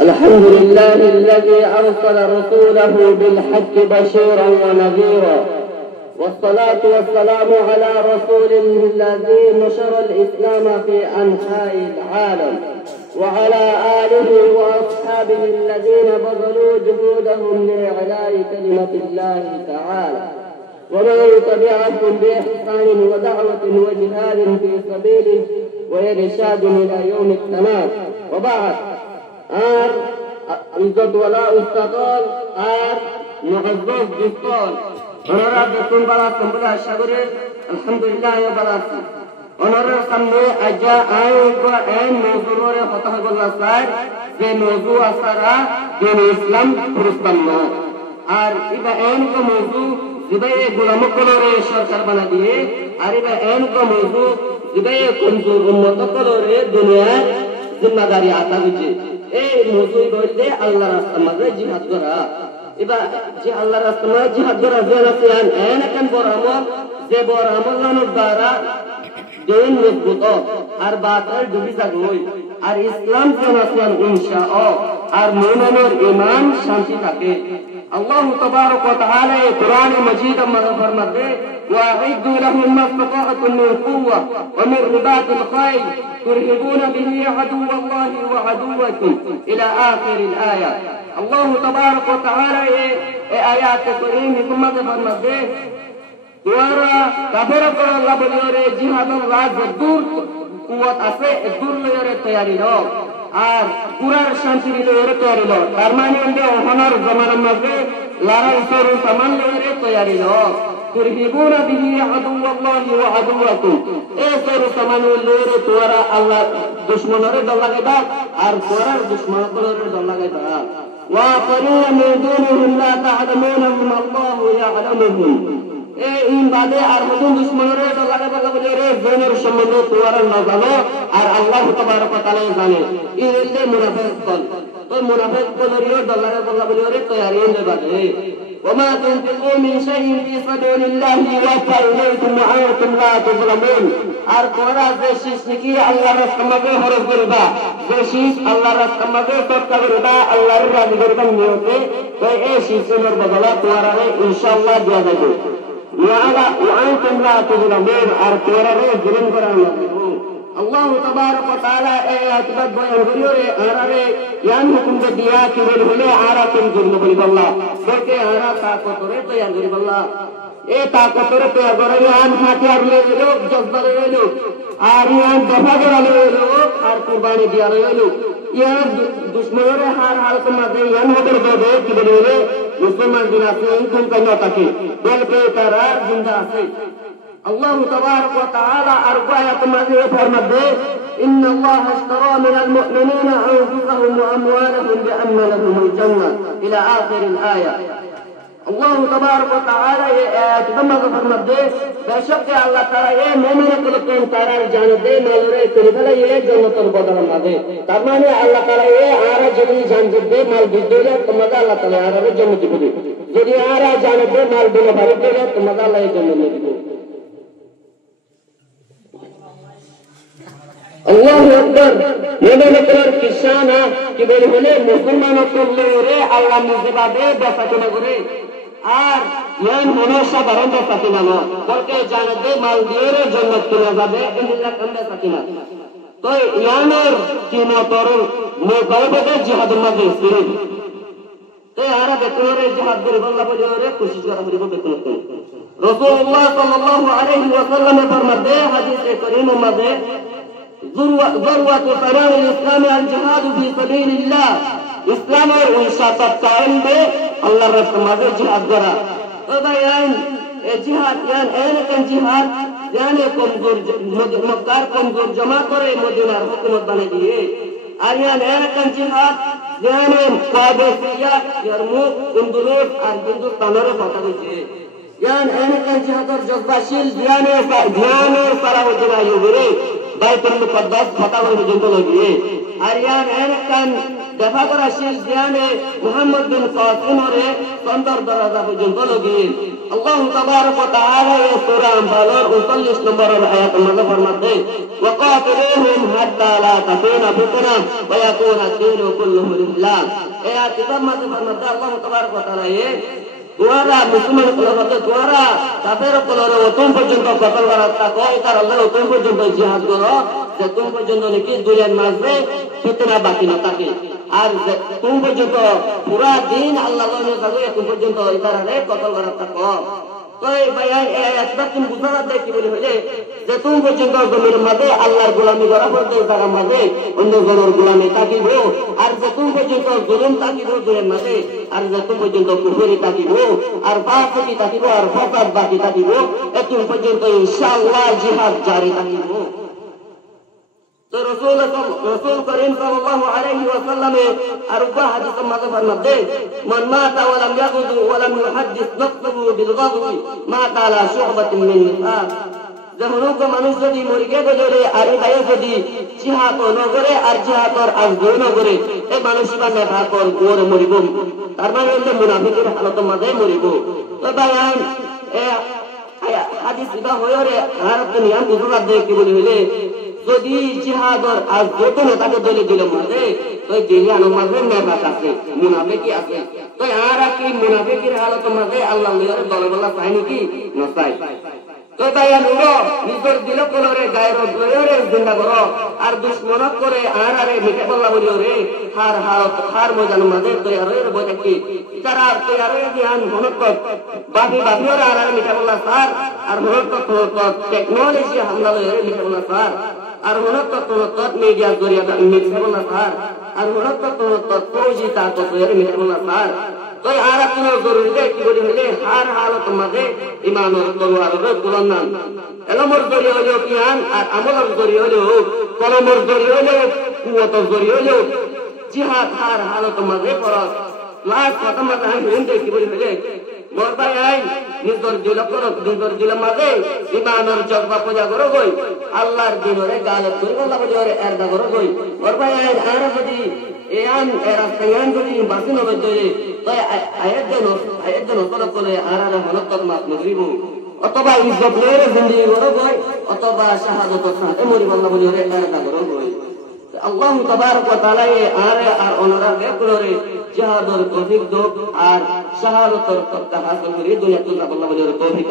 الحمد لله الذي أرسل رسوله بالحق بشيرا ونذيرا، والصلاة والسلام على رسوله الذي نشر الإسلام في أنحاء العالم، وعلى آله وأصحابه الذين بذلوا جهودهم لإعلاء كلمة الله تعالى، ومن تبعهم بإحسان ودعوة وجهاد في سبيله وإرشاد إلى يوم التمام. وبعد، عزت ولا استقال معزز جسال ونرى بكم بلا سنبلا شغره الحمد لله وبلاكم ونرى سنبه أجا آيوكو أين موضوع خطه الله سائر যে মৌজু আসারা দিন ইসলাম প্রস্তাব নয়। আর ইবা এনকো মৌজু যেটা গোলামো কলরে সরকার বানা দিয়ে, আর ইবা এনকো মৌজু যেটা কমজোর উন্নত কলরে দুনিয়ার জিম্মাদারি আতা হয়েছে। এই মৌজু বলতে আল্লাহ রাস্তার মাঝে জিহাদ করা। এবার যে আল্লাহ রাস্তার মাঝে জিহাদ করা যে আছে এন এখন বড় আমল, যে বড় আমল দ্বারা দিন মজবুত আর বাতার ডুবি যাবে আর ইসলাম জানাতেন ইনশাআল্লাহ আর মুমিনের ঈমান শান্তি থাকে। আল্লাহ তাবারক ওয়া তাআলা এই কোরআন মাজিদ আমাদের ফরমাতে ওয়া'ইদু লাহুম মাসতাতা'তুম মিন কুওয়া ওয়া মিন রিবাতিল খাইল তুরহিবুনা বিহি আদুওয়াল্লাহি ওয়া আদুওয়াকুম ইলা আখিরিল আয়া। আল্লাহ তাবারক ওয়া তাআলা এই আয়াতে কারীমে আমাদের ফরমাতে তোমরা কাফেররা আল্লাহ বলিওরে জিহাদুল রাজ দূর কুওয়াত আছে দূর লয়রে তৈরি হও আর কুরআন শান্তি লয়রে তৈরি হও। তার মানে হলো ওহনার জামানার মাঝে লড়াই শুরু সামান লয়রে তৈরি হও। তুরহিবুনা বিহি আদুওয়াল্লাহি ওয়া আদুওয়াকুম এই শুরু সামান লয়রে তোমরা আল্লাহ দুশমনরে দল লাগাইবা আর কুরআন দুশমনরে দল লাগাইবা। ওয়া ফারিনা মিন দুনিহিম লা তা'লামুনহুম আল্লাহু ইয়া'লামুহুম। এই বাদে আর নতুন দুশমনের লাগাই পাল্লা বলে রে জনের সম্বন্ধ তোমরা না জানো আর আল্লাহ তাবারক ওয়া তাআলা জানে। এই হচ্ছে মুনাফিক দল। তো মুনাফিক দলের দলারে পাল্লা বলে রে তৈরি হয়ে যাবে। ওমা তুনফিকু মিন শাইইন ফি সাবিলিল্লাহি ওয়াফা ইলাইকুম ওয়া আনতুম লা তুযলামুন। আর তোমরা যে শীষ নাকি আল্লাহর রাস্তায় খরচ করবা, যে শীষ আল্লাহর রাস্তায় খরচ করবা, আল্লাহর রাজি করবা নিয়তে, তো এই শীষের বদলা তোমরা ইনশাআল্লাহ দেয়া যাবে। وأنتم لا تظلمون আর তোমরা জুলুম করা না। আল্লাহ তাবারক ওয়া তাআলা এই আয়াত বয়ান করিয়ে আরারে ইয়ান হুকুম দিয়া কি বলে আরা তুমি জুলুম বলি আল্লাহ বলতে আরা তাকতরে তৈরি করি আল্লাহ এই তাকতরে তৈরি করে আন হাতিয়ার লইলো জব্বার লইলো আর ইয়ান দফা করা লইলো আর কুরবানি দিয়া লইলো ইয়ান দুশমনের হার হালত মাঝে ইয়ান হদের দেবে কি বলে মুসলমান দিন আছে কোন কেন থাকে বলতে তারা জিন্দা আছে। আল্লাহ তাবারক ওয়া তাআলা আরবায়াত মাঝে ফরমাবে ইন্নাল্লাহা ইশতারা মিনাল মুমিনিনা আনফুসাহুম ওয়া আমওয়ালাহুম বিআন্না লাহুমুল জান্নাহ ইলা আখিরিল আয়া। আল্লাহ তাবারক ওয়া তাআলা এই আয়াত মাঝে ফরমাবে বেশক আল্লাহ তাআলা এই মুমিনকে তারা জানে দে মালরে করে এই জান্নাতের বদলা মাঝে। তার মানে আল্লাহ তাআলা এই আরা যদি জান দিবে মাল দিলে তোমাদের আল্লাহ তাআলা আরারে জান্নাত দিবে। যদি আরা জানবে মাল বলে ভালো দিলে তোমাদের আল্লাহ এই জান্নাত দিবে। আল্লাহু আকবার। মুমিনের কিসানা কি বলে হলে মুসলমানের তোলে আল্লাহ মুজিবাবে বেসাকিনা করে আর ইয়ান মনে সাধারণ বেসাকিনা না বলকে জানবে মাল দিয়ে জান্নাত চলে যাবে ইল্লা কামে সাকিনা। তো ইয়ানের কিমতর মুকাবালে জিহাদের মাঝে ছিল তো আরা বেতরে জিহাদ করে আল্লাহ বলে কোশিশ করা হবে বেতন। রাসূলুল্লাহ সাল্লাল্লাহু আলাইহি ওয়াসাল্লাম ফরমাতে হাদিসে কারীম মাঝে ذروة صنام الإسلام الجهاد في سبيل الله। إسلام और उनसा सब कायम में अल्लाह रस्ते में जिहाद करा। तो बयान जिहाद यान ऐन कन जिहाद यान कमजोर मक्कार कमजोर जमा करे मदीनार हुकूमत बने दिए। और यान ऐन कन जिहाद यान काबेसिया यरमुक उंदुलूस और हिंदुस्तानरे फटा गए। यान ऐन कन जिहाद और जज्बाशील ध्यान और सारा हो जाए ये বাইতুল মুকদ্দাস ফাটা হয়ে পর্যন্ত লাগিয়ে আরিয়ান এনকান দেখা করা শেষ জ্ঞানে মুহাম্মদ বিন কাসিমরে সন্দর দরজা পর্যন্ত লগিয়ে আল্লাহ তাবারক ওয়া তাআলা এই সূরা আনফালের 39 নম্বর আয়াতের মধ্যে ফরমাতে ওয়াকাতিলুহুম হাত্তা লা তাকুনা ফিতনা ওয়া ইয়াকুনা আদ-দীনু কুল্লুহু লিল্লাহ। এই আয়াতের মধ্যে ফরমাতে আল্লাহ তাবারক ওয়া তাআলা দুয়ারা মুসলমান কলরতে দুয়ারা কাফের কলরে ওতম পর্যন্ত কতল করার থাকো তার আল্লাহ ওতম পর্যন্ত জিহাদ করো যেতম পর্যন্ত নাকি দুনিয়ার মাঝে ফিতনা বাকি না থাকে আর তুমি পর্যন্ত পুরা দিন আল্লাহ থাকো এতম পর্যন্ত ইতারে কতল করার থাকো। তো এই ভাইয়া এই আয়াতটা তুমি বুঝাতে দেয় কি বলে হইলে যে তুমি পর্যন্ত জমির মাঝে আল্লাহর গোলামি করা পর্যন্ত তার মাঝে অন্য জনের গোলামি থাকিব আর যে তুমি পর্যন্ত জুলুম থাকিব জুলের মাঝে আর যে তুমি পর্যন্ত কুফরি থাকিব আর ফাসিকি থাকিব আর ফাসাদ বাকি থাকিব এতম পর্যন্ত ইনশাআল্লাহ জিহাদ জারি থাকিব। তো রাসূল করিম সাল্লাল্লাহু আলাইহি ওয়াসাল্লাম আরবা হাদিসের মধ্যে ফরমাতে মান মাতা ওয়া লাম ইয়াগুযু ওয়া লাম ইউহাদ্দিস নাফসুহু বিল গাযwi মাতা আলা শু'বাতিন মিন নিফাক। যেমন মানুষ যদি মরে গেলে আর গায়ে যদি জিহাদ ন করে আর জিহাদর আজও ন করে এই মানুষ বা নেফাকর গোর মরিব তার মানে হলো মুনাফিকের হালত মাঝে মরিব। তো ভাইয়ান হাদিস বা হয়রে আর নিয়ম বুঝার দেয় কি বলি হইলে যদি জিহাদর আজ যত নেতাকে দলে দিল মাঝে ওই দিলিয়ানোর মাঝে নেফাক আছে মুনাফিকি আছে। তো আর কি মুনাফিকের হালত মাঝে আল্লাহ দলে বলা চাই নাকি নচাই। তো তাই নুরো নিজের দিল কলরে গায়ের লয়রে জিন্দা করো আর দুশ্মনত করে আর আরে মিঠে বললা বলি রে হার মজান মাঝে তৈয়ার হয়ে বলে কি তারা তৈয়ার হয়ে জ্ঞান হনক বাকি বাকিওর আর আরে মিঠে বললা স্যার আর হনক টেকনোলজি হামলা হয়ে মিঠে বললা স্যার আর হনক মিডিয়া জরিয়া মিঠে বললা স্যার আর হনক ফৌজি তাকত হয়ে মিঠে বললা স্যার। তো আর কোনো জরুরি দেয় কি বলি হইলে হার হালত মাঝে ইমানের তলোয়ারের তুলনান এলমর জড়িয়ে হলেও জ্ঞান আর আমলের জড়িয়ে হলেও কলমের জড়িয়ে হলেও কুয়তের জড়িয়ে হলেও জিহাদ হার হালত মাঝে ফরজ লাস্ট কথা মাথা হিন্দে কি বলি হইলে মোর ভাই আই নিজের দিল করো নিজের দিল মাঝে ইমানের জজ্বা পূজা করো গই আল্লাহর দিনরে গালে দুর্বলা বলি ওরে এরদা করো গই মোর ভাই আই আর যদি এয়ান এরা সায়ান যদি বাসি নবে তৈরি তো আয়াত তরফ করে আর হনত মাপ নগরিব অথবা ইজ্জত লয়ে জিন্দেগি করো গই অথবা শাহাদত সাথে মরি বল্লা বলি ওরে এরদা করো গই। আল্লাহ তাবারক ওয়া তাআলা আর ওনারা বেকুলরে জিহাদর তৌফিক দাও আর শাহাদতর তকতা হাসিল করে দুনিয়াতে আল্লাহ বলি ওরে তৌফিক